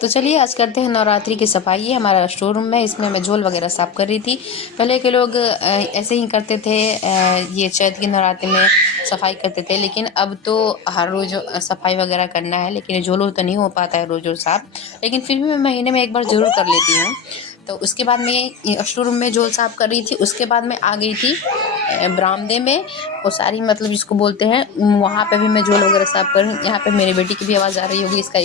तो चलिए आज करते हैं नवरात्रि की सफाई। ये हमारा स्टोर रूम है, इसमें मैं झोल वगैरह साफ़ कर रही थी। पहले के लोग ऐसे ही करते थे, ये चैत की नवरात्रि में सफाई करते थे, लेकिन अब तो हर रोज़ सफाई वगैरह करना है, लेकिन ये झोल तो नहीं हो पाता है रोज़ रोज़ साफ़, लेकिन फिर भी मैं महीने में एक बार ज़रूर कर लेती हूँ। तो उसके बाद मैं स्टोर रूम में झोल साफ़ कर रही थी। उसके बाद मैं आ गई थी बरामदे में, वो सारी मतलब जिसको बोलते हैं, वहाँ पे भी मैं झोल वगैरह साफ़ कर रही हूँ। यहाँ पे मेरी बेटी की भी आवाज़ आ रही होगी, इसका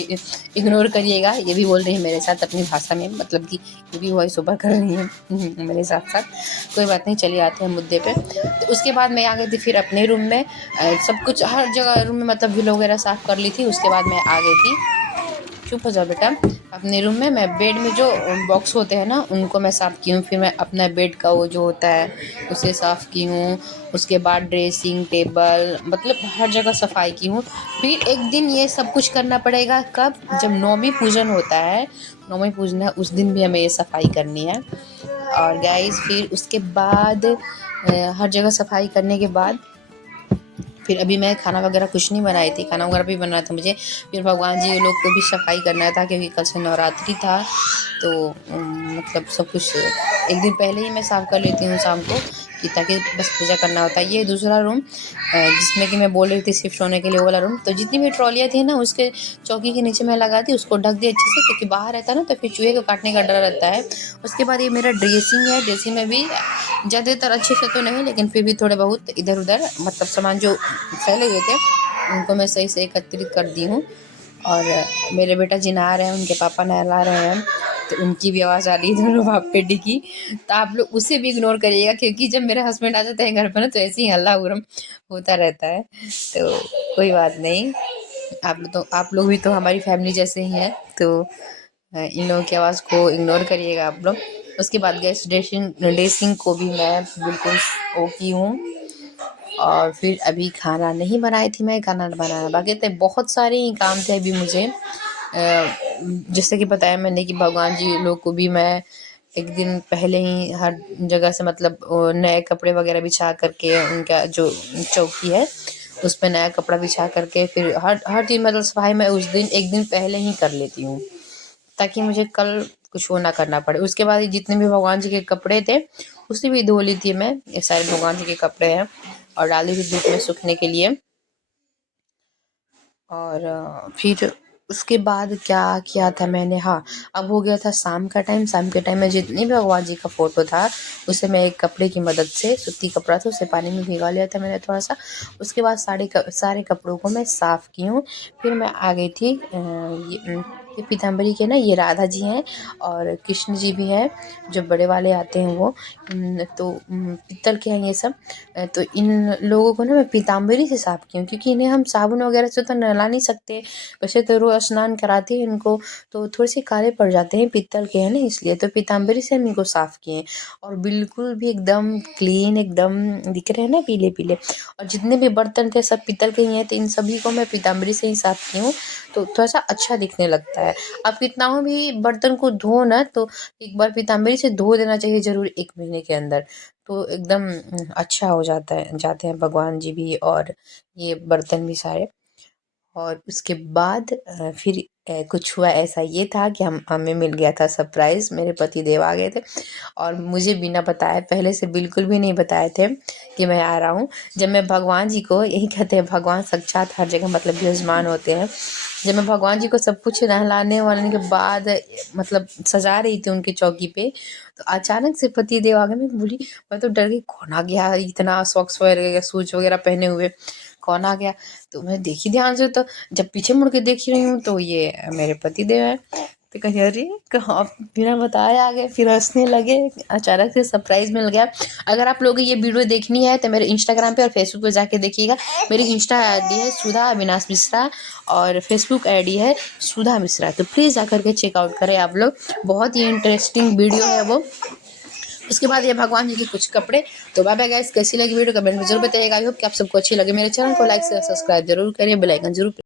इग्नोर करिएगा। ये भी बोल रही है मेरे साथ अपनी भाषा में, मतलब कि ये भी वॉइस ओवर कर रही है मेरे साथ साथ। कोई बात नहीं, चलिए आते हैं मुद्दे पे। तो उसके बाद मैं आ गई थी फिर अपने रूम में, सब कुछ हर जगह रूम में मतलब बिल वगैरह साफ़ कर ली थी। उसके बाद मैं आ गई थी, चुप हो जाओ बेटा, अपने रूम में। मैं बेड में जो बॉक्स होते हैं ना, उनको मैं साफ़ की हूँ। फिर मैं अपना बेड का वो जो होता है उसे साफ़ की हूँ। उसके बाद ड्रेसिंग टेबल, मतलब हर जगह सफाई की हूँ। फिर एक दिन ये सब कुछ करना पड़ेगा, कब? जब नौमी पूजन होता है, नौमी पूजन है, उस दिन भी हमें ये सफाई करनी है। और गाइस फिर उसके बाद हर जगह सफाई करने के बाद फिर अभी मैं खाना वगैरह कुछ नहीं बनाई थी, खाना वगैरह भी बनाना था मुझे। फिर भगवान जी लोग को भी सफाई करना था, क्योंकि कल से नवरात्रि था। तो मतलब सब कुछ एक दिन पहले ही मैं साफ़ कर लेती हूँ शाम को, कि ताकि बस पूजा करना होता है। ये दूसरा रूम जिसमें कि मैं बोल रही थी शिफ्ट होने के लिए, वो वाला रूम। तो जितनी भी ट्रॉलियाँ थी ना, उसके चौकी के नीचे मैं लगा दी, उसको ढक दिया अच्छे से, क्योंकि बाहर रहता है ना, तो फिर चूहे को काटने का डर रहता है। उसके बाद ये मेरा ड्रेसिंग है, ड्रेसिंग में भी ज़्यादातर अच्छे से तो नहीं, लेकिन फिर भी थोड़े बहुत इधर उधर मतलब सामान जो फैले हुए थे उनको मैं सही से एकत्रित कर दी हूँ। और मेरे बेटा जी नहा रहे हैं, उनके पापा नहला रहे हैं, तो उनकी भी आवाज़ आ रही है दोनों बाप बेटी की। तो आप लोग उसे भी इग्नोर करिएगा, क्योंकि जब मेरे हस्बैंड आ जाते हैं घर पर ना, तो ऐसे ही हल्ला उर्म होता रहता है। तो कोई बात नहीं, आप लोग भी तो हमारी फैमिली जैसे ही हैं, तो इन लोगों की आवाज़ को इग्नोर करिएगा आप लोग। उसके बाद गैस ड्रेसिंग ड्रेसिंग को भी मैं बिल्कुल वो की हूँ। और फिर अभी खाना नहीं बनाई थी मैं, खाना बनाना बाकी थे, बहुत सारे ही काम थे अभी मुझे। जैसे कि बताया मैंने कि भगवान जी लोग को भी मैं एक दिन पहले ही हर जगह से मतलब नए कपड़े वगैरह बिछा करके, उनका जो चौकी है उस पर नया कपड़ा बिछा करके, फिर हर हर चीज़ मतलब सफाई मैं उस दिन एक दिन पहले ही कर लेती हूँ, ताकि मुझे कल कुछ वो ना करना पड़े। उसके बाद जितने भी भगवान जी के कपड़े थे उसे भी धो ली थी मैं। ये सारे भगवान जी के कपड़े हैं और डाली थी धूप में सूखने के लिए। और फिर उसके बाद क्या किया था मैंने, हाँ, अब हो गया था शाम का टाइम। शाम के टाइम में जितने भी भगवान जी का फ़ोटो था उसे मैं एक कपड़े की मदद से, सूती कपड़ा था उसे पानी में भिगा लिया था मैंने थोड़ा सा। उसके बाद सारे कपड़ों को मैं साफ़ की हूँ। फिर मैं आ गई थी ये पीताम्बरी के ना, ये राधा जी हैं और कृष्ण जी भी हैं, जो बड़े वाले आते हैं वो। तो पीतल के हैं ये सब। तो इन लोगों को ना मैं पीताम्बरी से साफ़ की हूँ, क्योंकि इन्हें हम साबुन वगैरह से तो नहला नहीं सकते। वैसे तो रोज़ स्नान कराते हैं इनको, तो थोड़े से काले पड़ जाते हैं, पीतल के हैं ना इसलिए। तो पीताम्बरी से हम इनको साफ़ किए और बिल्कुल भी एकदम क्लीन एकदम दिख रहे हैं ना, पीले पीले। और जितने भी बर्तन थे सब पीतल के ही हैं, तो इन सभी को मैं पीताम्बरी से ही साफ़ की हूँ, तो थोड़ा सा अच्छा दिखने लगता है। आप कितना भी बर्तन को धो ना, तो एक बार पीताम्बरी से धो देना चाहिए ज़रूर 1 महीने के अंदर, तो एकदम अच्छा हो जाते हैं भगवान जी भी और ये बर्तन भी सारे। और उसके बाद फिर कुछ हुआ ऐसा, ये था कि हमें मिल गया था सरप्राइज़। मेरे पति देव आ गए थे और मुझे बिना बताए, पहले से बिल्कुल भी नहीं बताए थे कि मैं आ रहा हूँ। जब मैं भगवान जी को, यही कहते हैं भगवान साक्षात हर जगह मतलब विराजमान होते हैं। जब मैं भगवान जी को सब कुछ नहलाने वहलाने के बाद मतलब सजा रही थी उनकी चौकी पे, तो अचानक से पति देव आ गए। मैं बोली, मैं तो डर गई, कौन आ गया इतना सॉक्स वगैरह शूज वगैरह पहने हुए, कौन आ गया? तो मैं देखी ध्यान से, तो जब पीछे मुड़ के देख रही हूँ तो ये मेरे पति देव है। तो कहीं अरे कहाँ, बिना बताए आ गए, फिर हंसने लगे, अचानक से सरप्राइज मिल गया। अगर आप लोगों को ये वीडियो देखनी है तो मेरे इंस्टाग्राम पे और फेसबुक पे जाके देखिएगा। मेरी इंस्टा आईडी है सुधा अविनाश मिश्रा और फेसबुक आईडी है सुधा मिश्रा, तो प्लीज़ आकर के चेकआउट करें आप लोग, बहुत ही इंटरेस्टिंग वीडियो है वो। उसके बाद ये भगवान जी के कुछ कपड़े। तो बाय बाय गाइस, कैसी लगी वीडियो कमेंट में जरूर बताइएगा। आई होप कि आप सबको अच्छी लगे। मेरे चैनल को लाइक से सब्सक्राइब जरूर करिए, बेल आइकन जरूर